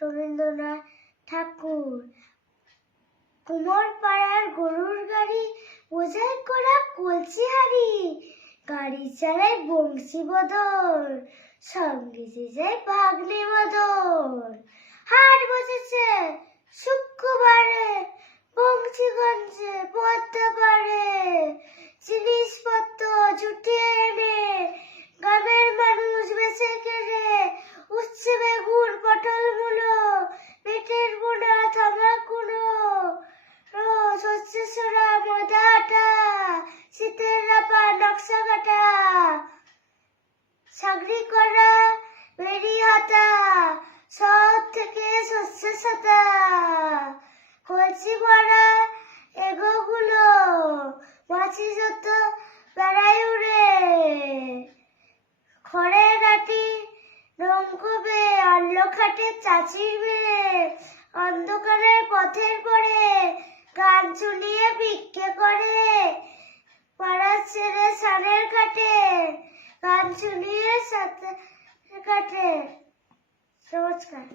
রবীন্দ্রনাথ ঠাকুর। কুমোর পাড়ার গরুর গাড়ি, বোঝাই করা কলসি হাড়ি, গাড়ি চালায় বংশী বদল, সঙ্গে যে যায় ভাগ্নে বদল। হাট বসেছে শুক্রবারে, বংশীগঞ্জে পদ্মা পাড়ে, জিনিসপত্র জুটিয়ে এনে গ্রামের মানুষ বেছে কেনে, উচ্ছে বেগুন পটল মূলো, পেটের বোনা থামা কুলো, সর্ষে সোনা ময়দা আটা, শীতের রাপা নকশা কাটা, চাকরি করা বেরি হাতা, সব থেকে শস্যে সাদা, কলসি ভরা এগোগুলো, মাছি যত বেড়ায় উড়ে, খড়ের রাটি রং কবে আনলো খাটে চাচির মেয়ে, অন্ধকারের পথের পরে গান শুনিয়ে ভিক্ষে করে, পাড়ার ছেলে সানের কাটে, গান শুনিয়ে সাথে কাটে। নমস্কার।